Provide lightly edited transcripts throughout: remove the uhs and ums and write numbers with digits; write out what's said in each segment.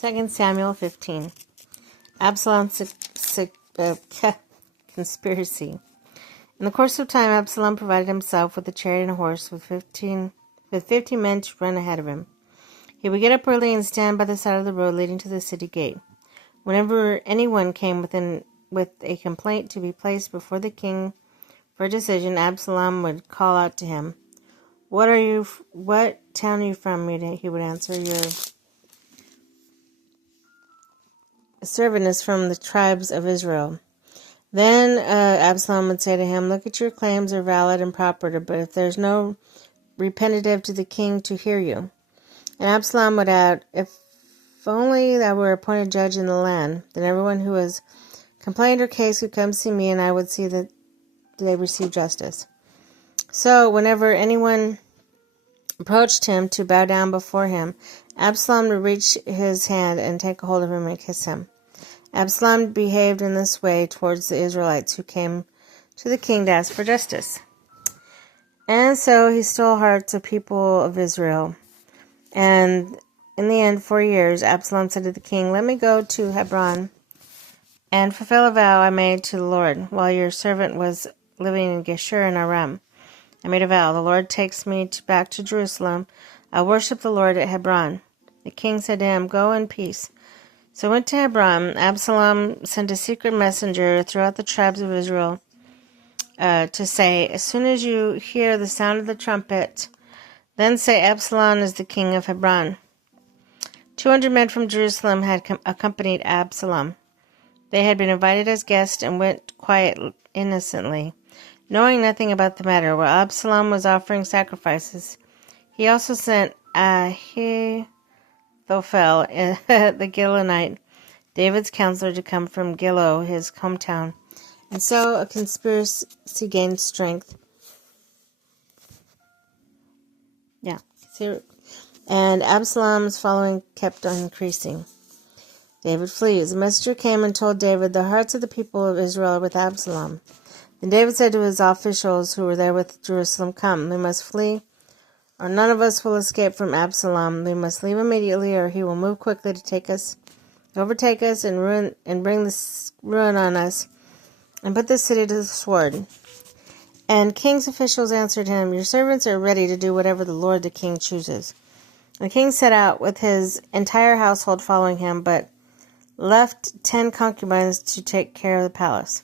2 Samuel 15. Absalom's conspiracy. In the course of time, Absalom provided himself with a chariot and a horse with 50 men to run ahead of him. He would get up early and stand by the side of the road leading to the city gate. Whenever anyone came with a complaint to be placed before the king for a decision, Absalom would call out to him. What town are you from? He would answer. Your servant is from the tribes of Israel. Then Absalom would say to him, look at your claims are valid and proper, but if there's no representative to the king to hear you. And Absalom would add, if only I were appointed judge in the land, then everyone who has complained or case could come see me, and I would see that they receive justice. So whenever anyone approached him to bow down before him, Absalom would reach his hand and take a hold of him and kiss him. Absalom behaved in this way towards the Israelites who came to the king to ask for justice. And so he stole hearts of people of Israel. And in the end, 4 years, Absalom said to the king, let me go to Hebron and fulfill a vow I made to the Lord while your servant was living in Geshur and Aram. I made a vow, the Lord takes me back to Jerusalem. I'll worship the Lord at Hebron. The king said to him, go in peace. So he went to Hebron. Absalom sent a secret messenger throughout the tribes of Israel to say, as soon as you hear the sound of the trumpet, then say Absalom is the king of Hebron. 200 men from Jerusalem had accompanied Absalom. They had been invited as guests and went quiet innocently, knowing nothing about the matter. While Absalom was offering sacrifices, he also sent Ahithophel, the Gilonite, David's counselor, to come from Gilo, his hometown. And so a conspiracy gained strength. And Absalom's following kept on increasing. David flees. A messenger came and told David, the hearts of the people of Israel are with Absalom. Then David said to his officials who were there with Jerusalem, come, we must flee, or none of us will escape from Absalom. We must leave immediately, or he will move quickly to overtake us, and bring this ruin on us, and put this city to the sword. And king's officials answered him, your servants are ready to do whatever the Lord the king chooses. The king set out with his entire household following him, but left 10 concubines to take care of the palace.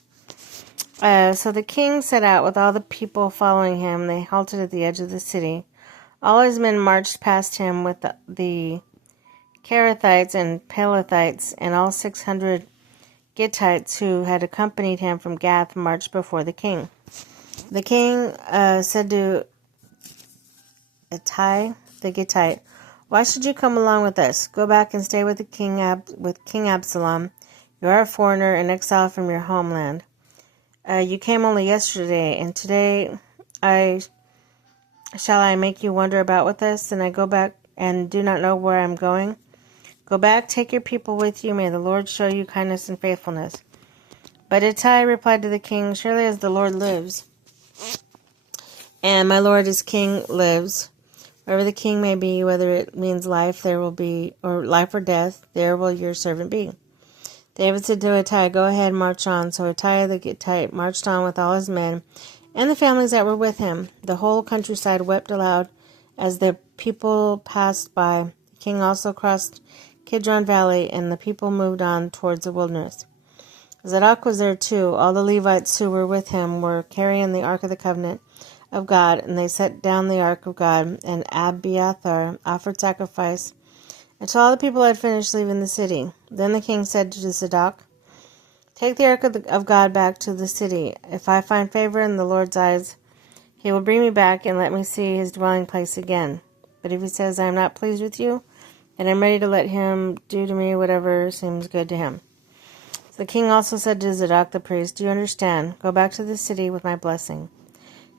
So the king set out with all the people following him. They halted at the edge of the city. All his men marched past him with the Kerethites and Pelethites, and all 600 Gittites who had accompanied him from Gath marched before the king. The king said to Ittai the Gittite, why should you come along with us? Go back and stay with King Absalom. You are a foreigner and exiled from your homeland. You came only yesterday, and today shall I make you wander about with us, and I go back and do not know where I am going? Go back, take your people with you. May the Lord show you kindness and faithfulness. But Ittai replied to the king, surely as the Lord lives, and my lord as king lives, wherever the king may be, whether it means life, there will be, or life or death, there will your servant be. David said to Ittai, go ahead, march on. So Ittai the Gittite marched on with all his men and the families that were with him. The whole countryside wept aloud as the people passed by. The king also crossed Kidron Valley, and the people moved on towards the wilderness. Zadok was there too. All the Levites who were with him were carrying the Ark of the Covenant of God, and they set down the Ark of God, and Abiathar offered sacrifice until all the people had finished leaving the city. Then the king said to Zadok, take the Ark of God back to the city. If I find favor in the Lord's eyes, he will bring me back and let me see his dwelling place again. But if he says, I am not pleased with you, then I am ready to let him do to me whatever seems good to him. So the king also said to Zadok the priest, do you understand? Go back to the city with my blessing.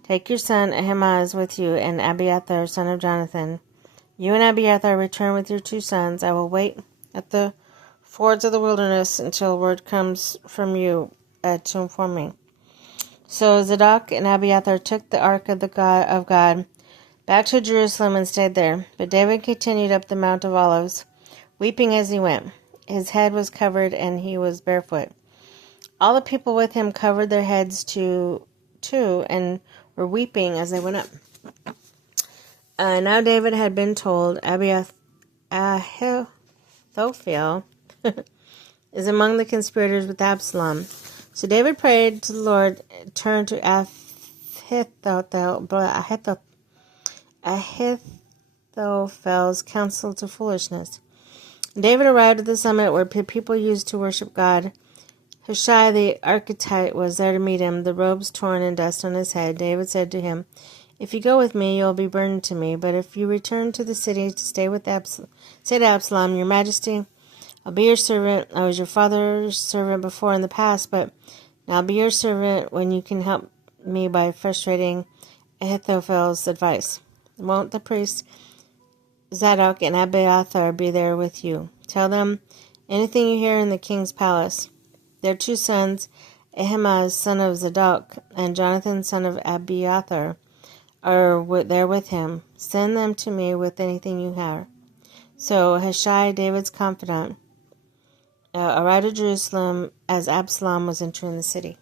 Take your son Ahimaaz with you, and Abiathar, son of Jonathan. You and Abiathar return with your 2 sons. I will wait at the fords of the wilderness until word comes from you to inform me. So Zadok and Abiathar took the Ark of God back to Jerusalem and stayed there. But David continued up the Mount of Olives, weeping as he went. His head was covered, and he was barefoot. All the people with him covered their heads too, and were weeping as they went up. Now David had been told, Ahithophel is among the conspirators with Absalom. So David prayed to the Lord, turned to Ahithophel's counsel to foolishness. David arrived at the summit where people used to worship God. Hushai the Archite was there to meet him, the robes torn and dust on his head. David said to him, "If you go with me, you will be burdened to me. But if you return to the city to stay with Absalom, say to Absalom, 'Your Majesty, I'll be your servant. I was your father's servant before in the past, but now I'll be your servant when you can help me by frustrating Ahithophel's advice. Won't the priests Zadok and Abiathar be there with you? Tell them anything you hear in the king's palace. Their two sons, Ahimaaz son of Zadok and Jonathan son of Abiathar, are there with him. Send them to me with anything you have.' So Hushai, David's confidant, arrived at Jerusalem as Absalom was entering the city."